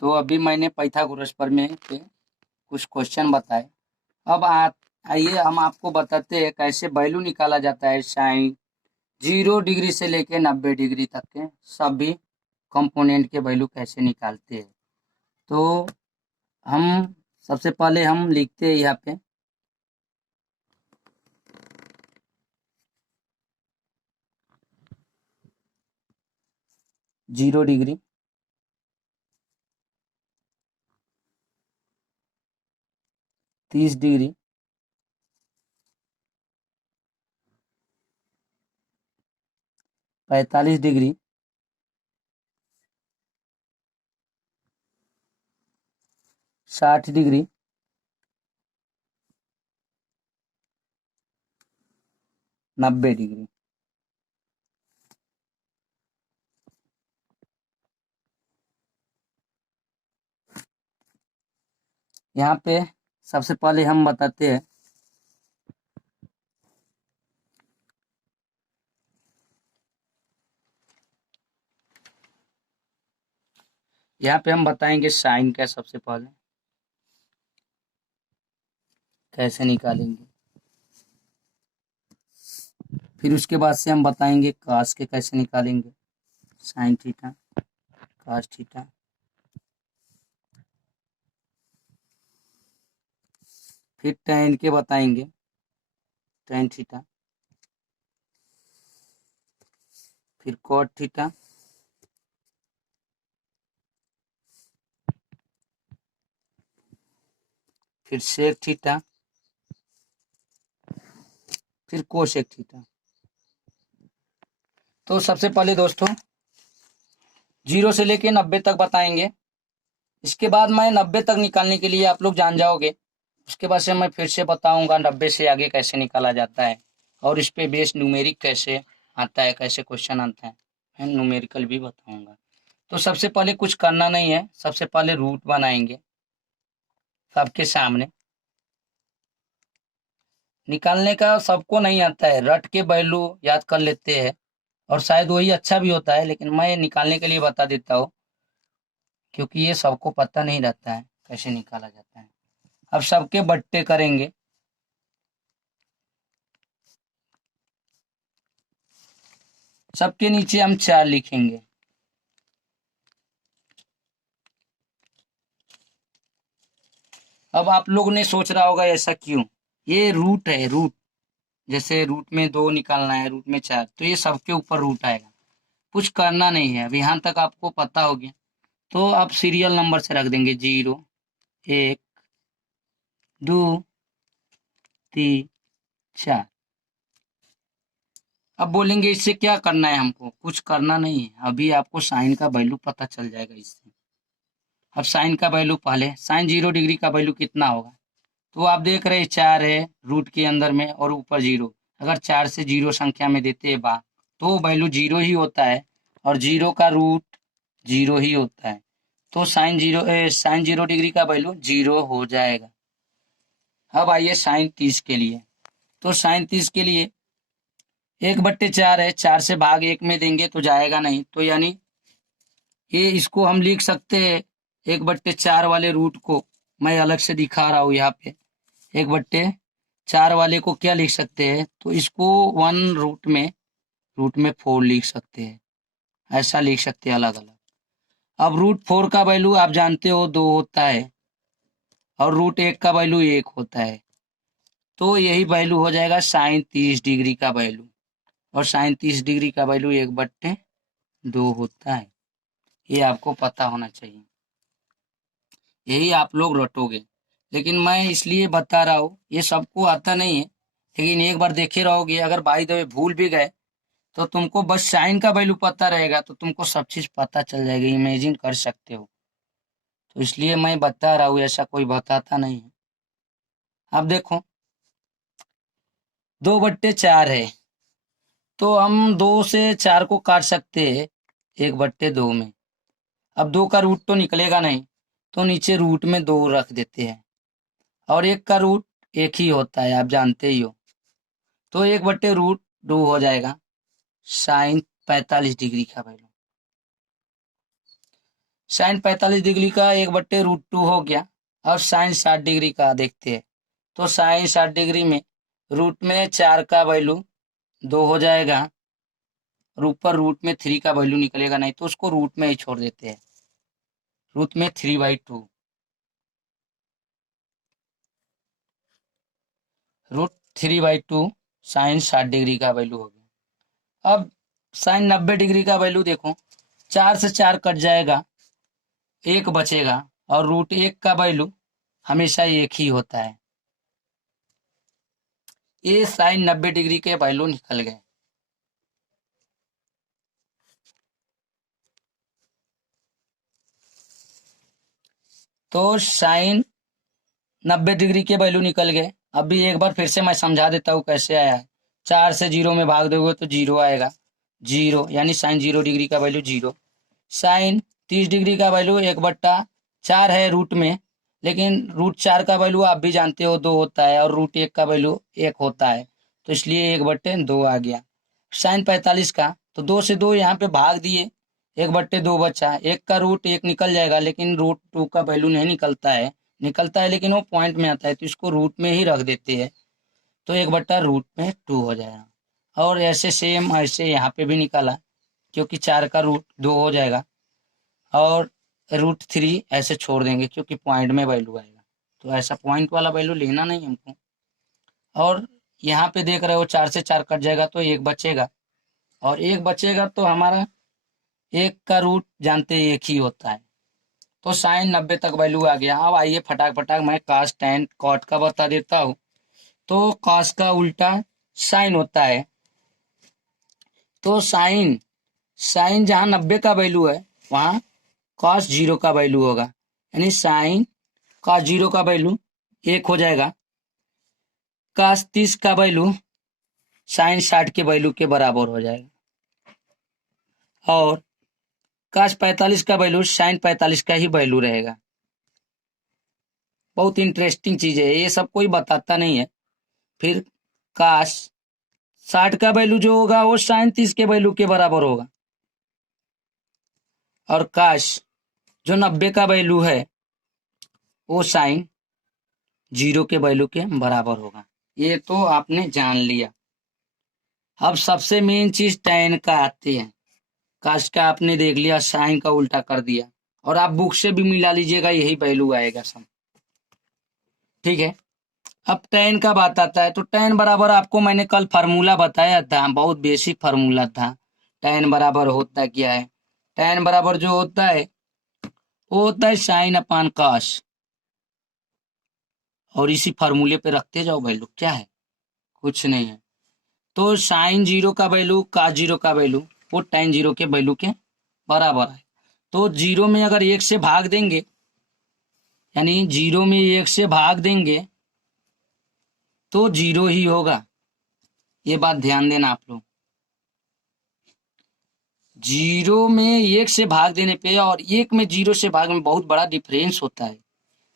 तो अभी मैंने पाइथागोरस प्रमेय पे कुछ क्वेश्चन बताए। अब आइए हम आपको बताते हैं कैसे वैल्यू निकाला जाता है साइन 0 डिग्री से लेके 90 डिग्री तक के सभी कंपोनेंट के वैल्यू कैसे निकालते हैं। तो हम सबसे पहले हम लिखते हैं यहाँ पे 0 degree, 30 degree, 45 degree, 60 degree, 90 degree. यहाँ पे सबसे पहले हम बताते हैं यहाँ पे हम बताएंगे साइन का सबसे पहले कैसे निकालेंगे, फिर उसके बाद से हम बताएंगे कास के कैसे निकालेंगे, साइन थीटा, कास थीटा, फिर tan के बताएंगे, tan थीटा, फिर cot थीटा, फिर sec थीटा, फिर कोसेक थीटा। तो सबसे पहले दोस्तों 0 से लेके 90 तक बताएंगे। इसके बाद मैं 90 तक निकालने के लिए आप लोग जान जाओगे। उसके बाद से मैं फिर से बताऊंगा 90 से आगे कैसे निकाला जाता है और इस पे बेस न्यूमेरिक कैसे आता है, कैसे क्वेश्चन आता है, मैं न्यूमेरिकल भी बताऊंगा। तो सबसे पहले कुछ करना नहीं है, सबसे पहले रूट बनाएंगे सबके सामने। निकालने का सबको नहीं आता है, रट के वैल्यू याद कर लेते हैं और शायद वही अच्छा भी होता है, लेकिन मैं निकालने के लिए बता देता हूँ क्योंकि ये सबको पता नहीं रहता है कैसे निकाला जाता है। अब सबके बट्टे करेंगे, सबके नीचे हम 4 लिखेंगे। अब आप लोग ने सोच रहा होगा ऐसा क्यों, ये रूट है, रूट जैसे रूट में 2 निकालना है, रूट में 4, तो ये सबके ऊपर रूट आएगा, कुछ करना नहीं है। अब यहाँ तक आपको पता हो गया, तो आप सीरियल नंबर से रख देंगे 0, 1, 2, 3, 4। अब बोलेंगे इससे क्या करना है, हमको कुछ करना नहीं है, अभी आपको साइन का वैल्यू पता चल जाएगा इससे। अब साइन का वैल्यू पहले, साइन 0 डिग्री का वैल्यू कितना होगा, तो आप देख रहे हैं 4 है रूट के अंदर में और ऊपर 0। अगर 4 से 0 संख्या में देते हैं बा तो वैल्यू 0 ही होता है और 0 का रूट 0 ही होता है। तो साइन 0 डिग्री का वैल्यू 0 हो जाएगा। अब आइए साइन 30 के लिए। तो साइन 30 के लिए 1/4 है, 4 से भाग 1 में देंगे तो जाएगा नहीं, तो यानी ये इसको हम लिख सकते हैं 1/4 वाले रूट को मैं अलग से दिखा रहा हूँ यहाँ पे। 1/4 वाले को क्या लिख सकते हैं, तो इसको 1 रूट में 4 लिख सकते हैं, ऐसा लिख सकते हैं अलग अलग। अब रूट 4 का वैल्यू आप जानते हो 2 होता है और रूट 1 का वैल्यू 1 होता है, तो यही वैल्यू हो जाएगा साइन 30 डिग्री का वैल्यू, और साइन 30 डिग्री का वैल्यू 1/2 होता है। ये आपको पता होना चाहिए, यही आप लोग रटोगे। लेकिन मैं इसलिए बता रहा हूँ, ये सबको आता नहीं है, लेकिन एक बार देखे रहोगे, अगर बाई द वे भूल भी गए तो तुमको बस साइन का वैल्यू पता रहेगा तो तुमको सब चीज पता चल जाएगी, इमेजिन कर सकते हो। तो इसलिए मैं बता रहा हूँ, ऐसा कोई बताता नहीं है। अब देखो 2/4 है, तो हम 2 से 4 को काट सकते हैं 1/2 में। अब 2 का रूट तो निकलेगा नहीं, तो नीचे रूट में 2 रख देते हैं, और 1 का रूट 1 ही होता है, आप जानते ही हो। तो 1/√2 हो जाएगा साइन 45 डिग्री का वैल्यू। साइन 45 डिग्री का 1/√2 हो गया। अब साइन 60 डिग्री का देखते हैं। तो साइन 60 डिग्री में रूट में 4 का वैल्यू 2 हो जाएगा और ऊपर रूट में 3 का वैल्यू निकलेगा नहीं, तो उसको रूट में ही छोड़ देते हैं। रूट में 3/2, √3/2 साइन 60 डिग्री का वैल्यू हो गया। अब साइन 90 डिग्री का वैल्यू देखो, 4 से 4 कट जाएगा, 1 बचेगा और √1 का वैल्यू हमेशा एक ही होता है। ये साइन 90 डिग्री के वैल्यू निकल गए। तो साइन 90 डिग्री के वैल्यू निकल गए। अभी एक बार फिर से मैं समझा देता हूँ कैसे आया है। 4 से 0 में भाग दोगे तो 0 आएगा, 0 यानी साइन 0 डिग्री का वैल्यू 0। साइन 30 डिग्री का वैल्यू 1/4 है रूट में, लेकिन √4 का वैल्यू आप भी जानते हो 2 होता है और √1 का वैल्यू 1 होता है, तो इसलिए 1/2 आ गया। साइन 45 का तो 2 से 2 यहाँ पे भाग दिए, 1/2 बचा, 1 का √1 निकल जाएगा, लेकिन √2 का वैल्यू नहीं निकलता है लेकिन वो पॉइंट में आता है, तो इसको रूट में ही रख देते हैं, तो 1/√2 हो जाएगा। और ऐसे सेम ऐसे यहाँ पे भी निकाला, क्योंकि 4 का √2 हो जाएगा और √3 ऐसे छोड़ देंगे क्योंकि पॉइंट में वैल्यू आएगा, तो ऐसा पॉइंट वाला वैल्यू लेना नहीं हमको। और यहाँ पे देख रहे हो 4 से 4 कट जाएगा तो 1 बचेगा, और 1 बचेगा तो हमारा 1 का रूट जानते एक ही होता है। तो साइन 90 तक वैल्यू आ गया। अब आइए फटाक फटाक मैं कास टेन कॉट का बता देता हूँ। तो कास का उल्टा साइन होता है। तो साइन साइन जहाँ 90 का वैल्यू है वहाँ कॉस 0 का वैल्यू होगा, यानी साइन कॉस 0 का वैल्यू 1 हो जाएगा। कॉस 30 का वैल्यू साइन 60 के वैल्यू के बराबर हो जाएगा, और कॉस 45 का वैल्यू साइन 45 का ही वैल्यू रहेगा। बहुत इंटरेस्टिंग चीज है, ये सब कोई बताता नहीं है। फिर कॉस 60 का वैल्यू जो होगा वो साइन 30 के वैल्यू के बराबर होगा, और कॉस जो 90 का वैल्यू है वो साइन 0 के वैल्यू के बराबर होगा। ये तो आपने जान लिया। अब सबसे मेन चीज tan का आते हैं। कॉस का आपने देख लिया, साइन का उल्टा कर दिया, और आप बुक से भी मिला लीजिएगा, यही वैल्यू आएगा सब, ठीक है। अब tan का बात आता है, तो tan बराबर आपको मैंने कल फार्मूला बताया था, बहुत बेसिक फार्मूला था। tan बराबर होता क्या है? tan बराबर जो होता है वो होता है साइन अपान कॉस, और इसी फार्मूले पे रखते जाओ वैल्यू, क्या है? कुछ नहीं है। तो साइन 0 का वैल्यू कॉस 0 का वैल्यू वो tan 0 के वैल्यू के बराबर है। तो 0 में अगर 1 से भाग देंगे, यानी 0 में 1 से भाग देंगे तो 0 ही होगा। ये बात ध्यान देना आप लोग। 0 में 1 से भाग देने पे और 1 में 0 से भाग में बहुत बड़ा डिफरेंस होता है।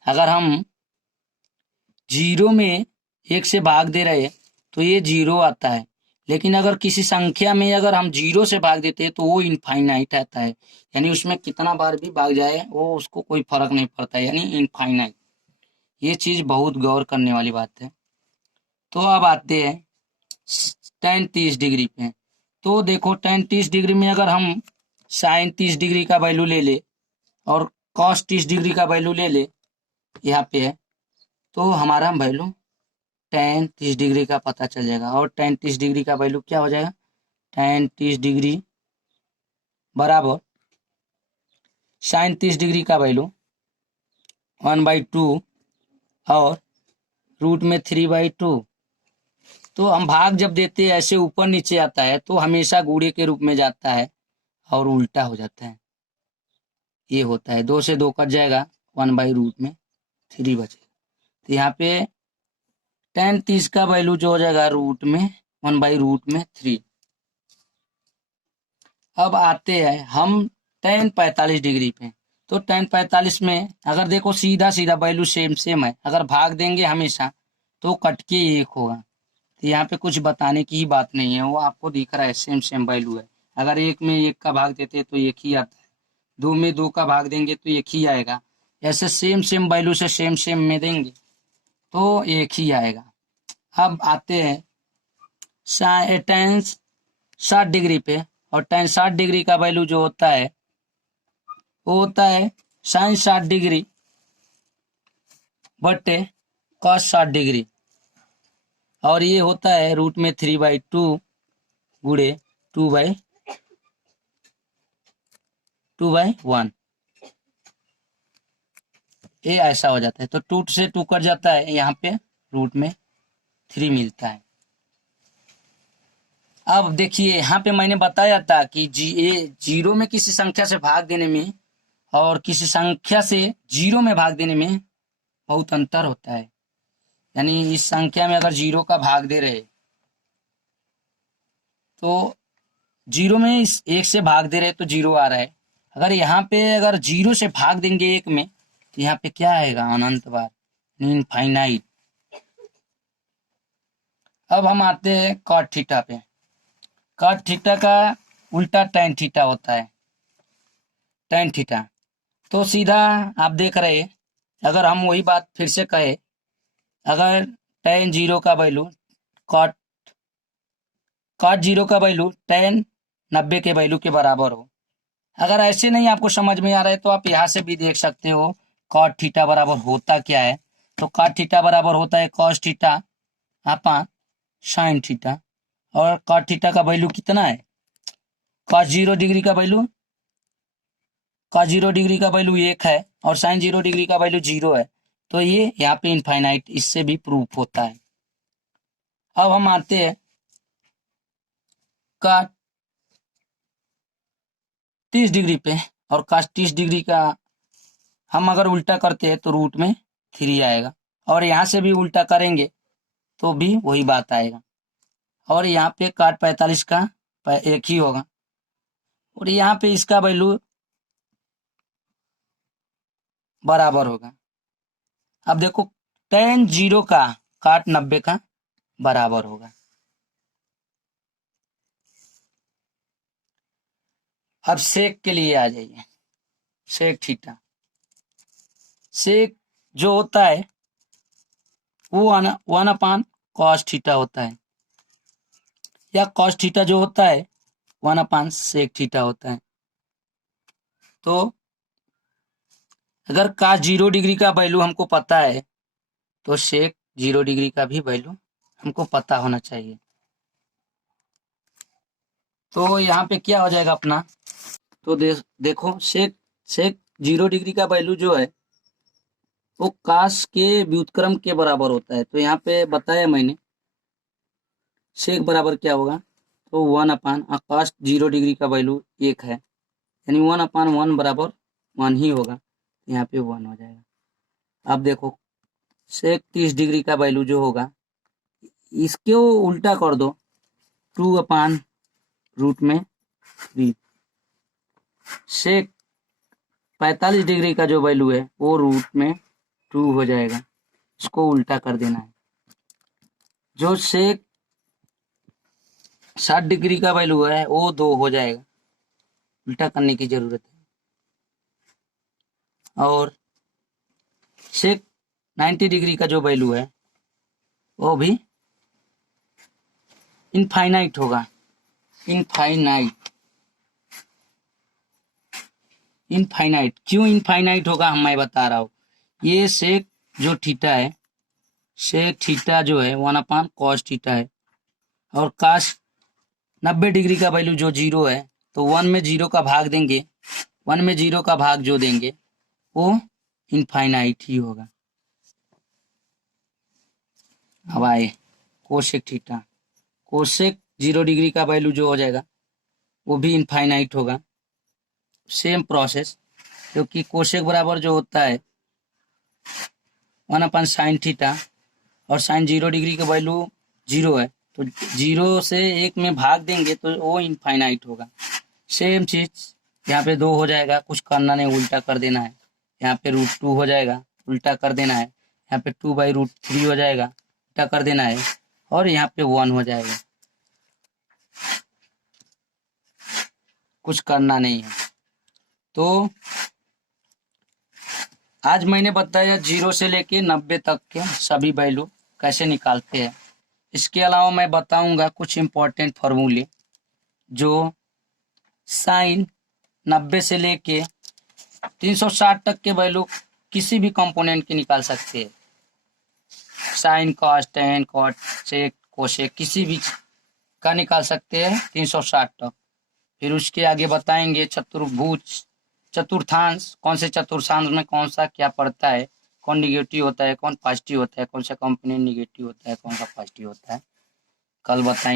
अगर हम 0 में 1 से भाग दे रहे हैं तो ये 0 आता है, लेकिन अगर किसी संख्या में अगर हम 0 से भाग देते हैं तो वो इनफाइनाइट आता है, यानी उसमें कितना बार भी भाग जाए वो उसको कोई फर्क नहीं पड़ता है, यानी इनफाइनाइट। ये चीज बहुत गौर करने वाली बात है। तो अब आते हैं tan 30 डिग्री पे। तो देखो tan 30 डिग्री में अगर हम साइन 30 डिग्री का वैल्यू ले ले और कॉस 30 डिग्री का वैल्यू ले ले, यहाँ पे है, तो हमारा वैल्यू tan 30 डिग्री का पता चल जाएगा। और tan 30 डिग्री का वैल्यू क्या हो जाएगा? tan 30 डिग्री बराबर साइन 30 डिग्री का वैल्यू 1/2 और रूट में 3/2। तो हम भाग जब देते हैं ऐसे ऊपर नीचे आता है तो हमेशा गुणे के रूप में जाता है और उल्टा हो जाता है। ये होता है, 2 से 2 कट जाएगा, 1/रूट में 3 बचेगा। तो यहाँ पे tan 30 का वैल्यू जो हो जाएगा रूट में 1/रूट में 3। अब आते हैं हम tan 45 डिग्री पे। तो tan 45 में अगर देखो सीधा सीधा वैल्यू सेम सेम है, अगर भाग देंगे हमेशा तो कट के 1 होगा। तो यहाँ पे कुछ बताने की ही बात नहीं है, वो आपको दिख रहा है सेम सेम वैल्यू है। अगर 1 में 1 का भाग देते तो 1 ही आता है, 2 में 2 का भाग देंगे तो एक ही आएगा। ऐसे सेम सेम वैल्यू से सेम सेम में देंगे तो एक ही आएगा। अब आते हैं tan 60 डिग्री पे, और tan 60 डिग्री का वैल्यू जो होता है वो होता है sin 60 डिग्री बटे cos 60 डिग्री, और ये होता है रूट में 3/2 गुणे 2/1। ये ऐसा हो जाता है, तो 2 से 2 कट जाता है, यहाँ पे रूट में 3 मिलता है। अब देखिए यहाँ पे मैंने बताया था कि ये जीरो में किसी संख्या से भाग देने में और किसी संख्या से जीरो में भाग देने में बहुत अंतर होता है। यानी इस संख्या में अगर जीरो का भाग दे रहे तो जीरो में इस एक से भाग दे रहे तो जीरो आ रहा है। अगर यहाँ पे अगर जीरो से भाग देंगे एक में तो यहाँ पे क्या आएगा, अनंत बार, इनफाइनाइट। अब हम आते हैं कॉट थीटा पे। कॉट थीटा का उल्टा टैन थीटा होता है, टैन थीटा। तो सीधा आप देख रहे, अगर हम वही बात फिर से कहे, अगर tan 0 का वैल्यू कॉट कॉट 0 का वैल्यू tan 90 के वैल्यू के बराबर हो। अगर ऐसे नहीं आपको समझ में आ रहा है तो आप यहाँ से भी देख सकते हो कॉट थीटा बराबर होता क्या है। तो कॉट थीटा बराबर होता है cos theta upon sine theta, और कॉट थीटा का वैल्यू कितना है, कॉस 0 डिग्री का वैल्यू, कॉस 0 डिग्री का वैल्यू 1 है और साइन 0 डिग्री का वैल्यू 0 है। तो ये यहाँ पे इनफाइनाइट, इससे भी प्रूफ होता है। अब हम आते हैं कॉट 30 डिग्री पे, और कॉस 30 डिग्री का हम अगर उल्टा करते हैं तो रूट में 3 आएगा, और यहाँ से भी उल्टा करेंगे तो भी वही बात आएगा, और यहाँ पे कॉट 45 का एक ही होगा, और यहाँ पे इसका वैल्यू बराबर होगा। अब देखो tan 0 का कॉट 90 का बराबर होगा। अब सेक के लिए आ जाइए, सेक थीटा। सेक जो होता है वो 1 कॉस थीटा होता है, या कॉस थीटा जो होता है 1 सेक थीटा होता है। तो अगर कॉस 0 डिग्री का वैल्यू हमको पता है तो सेक 0 डिग्री का भी वैल्यू हमको पता होना चाहिए। तो यहाँ पे क्या हो जाएगा अपना, तो देखो सेक सेक 0 डिग्री का वैल्यू जो है वो काश के व्युत्क्रम के बराबर होता है। तो यहाँ पे बताया मैंने सेक बराबर क्या होगा, तो 1 काश 0 डिग्री का वैल्यू 1 है, यानी 1/1 बराबर 1 ही होगा, यहाँ पे 1 हो जाएगा। अब देखो सेक 30 डिग्री का वैल्यू जो होगा इसको उल्टा कर दो, 2/√3। सेक 45 डिग्री का जो वैल्यू है वो रूट में 2 हो जाएगा, इसको उल्टा कर देना है। जो सेक 60 डिग्री का वैल्यू है वो 2 हो जाएगा, उल्टा करने की जरूरत है। और सेक 90 डिग्री का जो वैल्यू है वो भी इनफाइनाइट होगा, इनफाइनाइट। इनफाइनाइट क्यों इनफाइनाइट होगा मैं बता रहा हूँ। ये सेक जो थीटा है, सेक थीटा जो है 1 कॉस थीटा है, और काश 90 डिग्री का वैल्यू जो 0 है, तो 1 में 0 का भाग देंगे, 1 में 0 का भाग जो देंगे वो इनफाइनाइट ही होगा। अब आए कोसेक थीटा, कोसेक 0 डिग्री का वैल्यू जो हो जाएगा वो भी इनफाइनाइट होगा, सेम प्रोसेस, क्योंकि कोसेक बराबर जो होता है 1 साइन थीटा, और साइन 0 डिग्री का वैल्यू 0 है, तो 0 से 1 में भाग देंगे तो वो इनफाइनाइट होगा। सेम चीज यहाँ पे 2 हो जाएगा, कुछ करना नहीं, उल्टा कर देना है। यहाँ पे √2 हो जाएगा, उल्टा कर देना है। यहाँ पे 2/√3 हो जाएगा, उल्टा कर देना है, और यहाँ पे 1 हो जाएगा, कुछ करना नहीं है। तो आज मैंने बताया 0 से लेके 90 तक के सभी वैल्यू कैसे निकालते हैं। इसके अलावा मैं बताऊंगा कुछ इम्पोर्टेंट फॉर्मूले जो साइन 90 से लेके 360 तक के वैल्यू किसी भी कंपोनेंट की निकाल सकते हैं। Sine cos tan cot sec cosec किसी भी का निकाल सकते हैं 360 तक। फिर उसके आगे बताएंगे चतुर्भुज चतुर्थांश, कौन से चतुर्थांश में कौन सा क्या पड़ता है, कौन निगेटिव होता है कौन पॉजिटिव होता है, कौन सा कंपोनेंट निगेटिव होता है कौन सा पॉजिटिव होता है, कल बताएंगे।